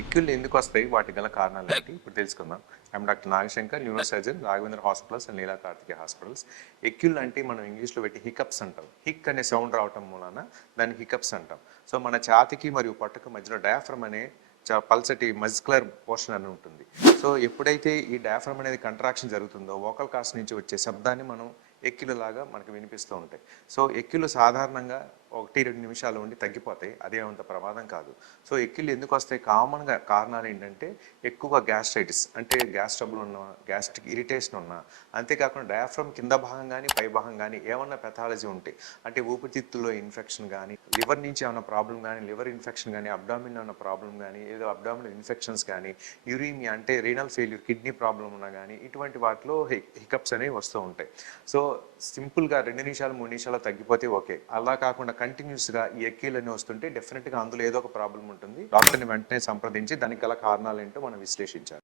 ఎక్కిళ్ళు ఎందుకు వస్తాయి? వాటికి గల కారణాలేంటి? ఇప్పుడు తెలుసుకుందాం. I'm doctor Nagashankar, neurosurgeon, Raghavendra hospitals and Leela Karthikeya hospitals. ఎక్కిళ్ళు అంటే మనం ఇంగ్లీష్‌లో పెట్టి హికప్స్ అంటాం. హిక్ అనే సౌండ్ రావటం మూలాన దాన్ని హికప్స్ అంటాం. సో, మన ఛాతీకి మరియు పొట్టకు మధ్యలో డయాఫ్రమ్ అనే పల్సటి మస్క్యులర్ పోర్షన్ అని ఉంటుంది. సో, ఎప్పుడైతే ఈ డయాఫ్రమ్ అనేది కంట్రాక్షన్ జరుగుతుందో వోకల్ కాస్ట్ నుంచి వచ్చే శబ్దాన్ని మనం ఎక్కిళ్ళలాగా మనకు వినిపిస్తూ ఉంటాయి. సో, ఎక్కిళ్ళు సాధారణంగా 1-2 నిమిషాలు ఉండి తగ్గిపోతాయి. అదేమంత ప్రమాదం కాదు. సో, ఎక్కిళ్ళు ఎందుకు వస్తాయి? కామన్‌గా కారణాలు ఏంటంటే ఎక్కువగా గ్యాస్ట్రైటిస్ అంటే గ్యాస్ ట్రబుల్ ఉన్న, గ్యాస్ట్రిక్ ఇరిటేషన్ ఉన్న, అంతేకాకుండా డయాఫ్రమ్ కింద భాగం గానీ, పై భాగం గానీ ఏమన్నా పెథాలజీ ఉంటే అంటే ఊపిరితిత్తుల్లో ఇన్ఫెక్షన్ గానీ, లివర్ నుంచి ఏమన్నా ప్రాబ్లమ్ గానీ, లివర్ ఇన్ఫెక్షన్ గానీ, అబ్డామిన్‌లో ఏమన్నా ప్రాబ్లమ్ గానీ, ఏదో అబ్డామినల్ ఇన్ఫెక్షన్స్ గానీ, యూరీమియా అంటే రీనల్ ఫెయిల్యూర్ కిడ్నీ ప్రాబ్లమ్ ఉన్నా గానీ, ఇటువంటి వాటిలో హికప్స్ అనేవి వస్తూ ఉంటాయి. సో, సింపుల్‌గా 2 నిమిషాలు, 3 నిమిషాల్లో తగ్గిపోతే ఓకే. అలా కాకుండా కంటిన్యూస్‌గా ఈ ఎక్కీలన్నీ వస్తుంటే డెఫినిట్‌గా అందులో ఏదో ఒక ప్రాబ్లమ్ ఉంటుంది. డాక్టర్‌ని వెంటనే సంప్రదించి దానికి గల కారణాలేంటో మనం విశ్లేషించాలి.